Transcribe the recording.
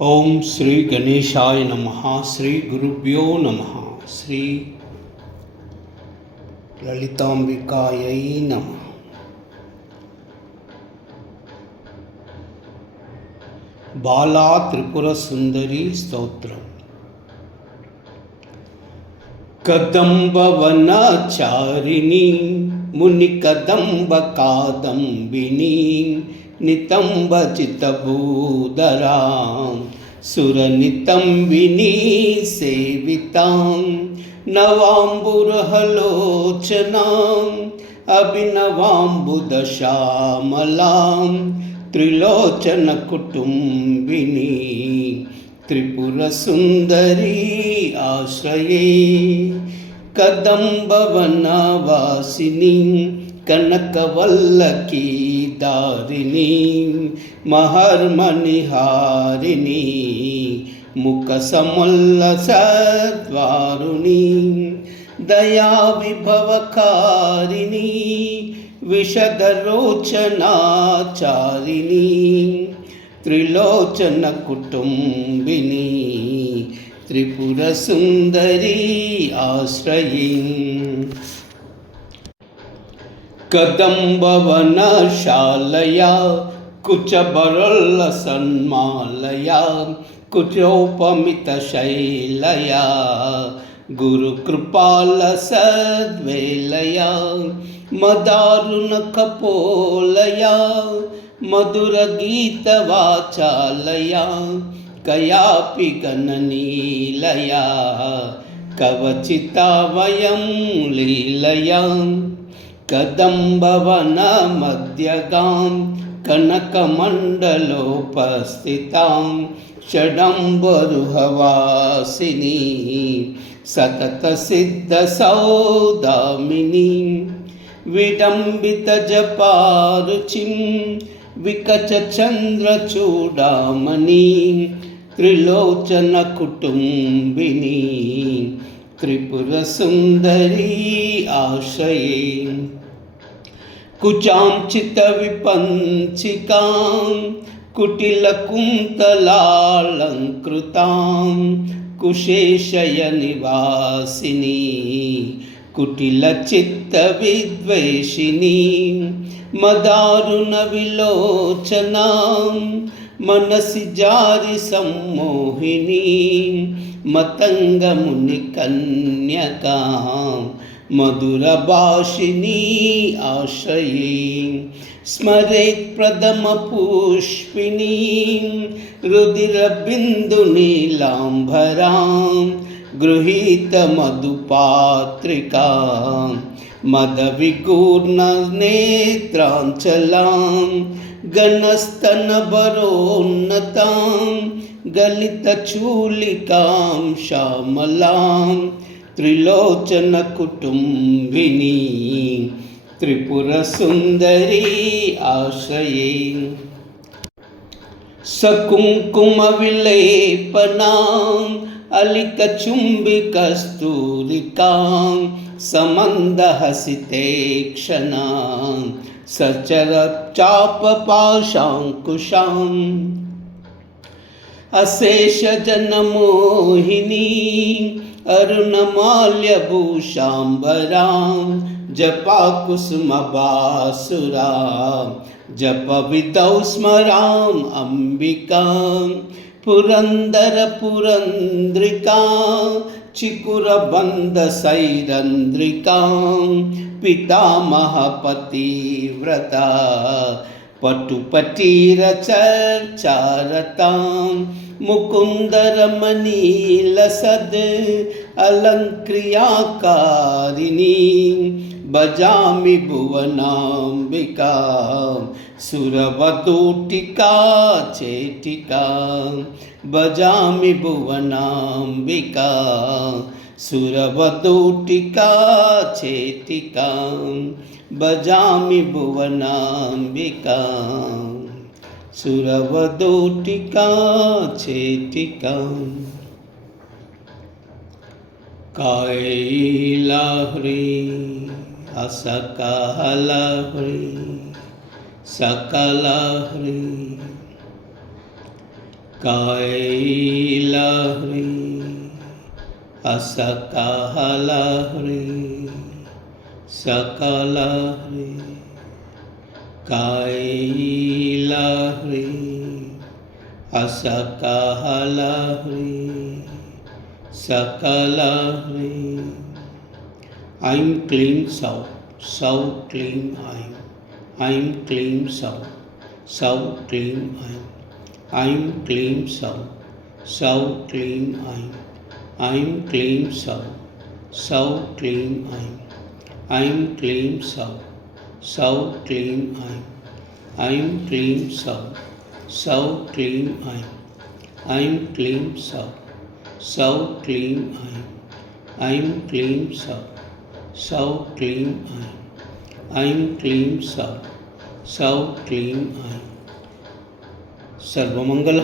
ఓం శ్రీ గణేశాయ నమః. శ్రీ గురుభ్యో నమః. శ్రీ లలితాంబికాయై నమః. బాలా త్రిపుర సుందరి స్తోత్రం. కదంబవనచారిణి ముని కదంబ కాదంబిని నితంబ చితభూధరా సురనితంబిని సేవితాం నవాంబురహలోచనాం అభినవాంబుదశామలాం త్రిలోచన కుటుంబిని త్రిపుర సుందరి ఆశ్రయే కదంబవనవాసిని కనకవల్లకి దారిణి మహర్మణిహారిణి ముఖ సమల్లసద్వారుణి దయా విభవకారిణి విశదరోచనాచారిణి త్రిలోచన కుటుంబిని త్రిపుర సుందరి ఆశ్రయే కదంబవనశాలయా కుచబరల్ల సన్మాలయా కుచోపమిత శైలయా గురు కృపాల సద్వేలయా మదారుణ కపోలయా మధుర గీత వాచాలయా కయాపి గణనీలయా కవచితా వయం లీలయా కదంబవన మధ్యగాం కనకమండలోపస్థితాం షడంబరుహవాసిని సతత సిద్ధ సౌదామిని విడంబిత జపారుచిం వికచ చంద్ర చూడామణి త్రిలోచన కుటుంబిని త్రిపుర సుందరి ఆశ్రయే కుచాంచిత విపంచికాం కుటిల కుంతలాలంకృతాం కుశేషయ నివాసిని కుటిల చిత్త విద్వేషిని మదారుణ విలోచనాం మనసి జారి సమ్మోహిని మతంగముని కన్యకా మధుర భాషిని ఆశ్రయే స్మరేత్ ప్రథమ పుష్పిని రుధిర బిందు నీలాంబరాం గృహీత మధుపాత్రికా మద విగూర్ణ నేత్రాంచలాం గణస్తన భరోన్నతాం గలిత చూలికాం శ్యామలాం త్రిలోచన కుటుంబిని త్రిపుర సుందరి ఆశ్రయే సకుంకుమ విలేపనాం అలిక చుంబి కస్తూరికాం సమందహసితే క్షణాం సచర చాప పాశాంకుశాం అశేష జనమోహిని అరుణమాల్యభూషాంబరాం జపా కుసుమ బాసురా జప విదౌ స్మరాం అంబికాం పురందర పురంద్రికా చికుర బంద సైరంద్రికాం పితామహ పతివ్రత పటుపటీర చర్చారతాం ముకుందరమణీల సద్ అలంక్రియాకారిణి భజామి భువనాంబికా సురవధూటికా చేటికా భజామి భువనాంబికా సురవధూటికా చేటికా భజామి భువనాంబికా సురవధూటికా చేటికా కైలాహ్రీ అసకాలహ్రీ సకలహ్రీ कैलाह्री असकालाह्री सकलाह्री कैलाह्री असकालाह्री सकलाह्री ऐं क्लीं सौ सौ क्लीं ऐं क्लीं सौ सौ क्लीं ऐं क्लीं सौ सौ क्लीं ऐं क्लीं सौ सौ क्लीं ऐं क्लीं सौ सौ क्लीं ऐं क्लीं सौ सौ क्लीं ऐं क्लीं सौ सौ क्लीं ऐं क्लीं सौ सौ क्लीं ऐं क्लीं सौ सौ क्लीं सर्वमंगल।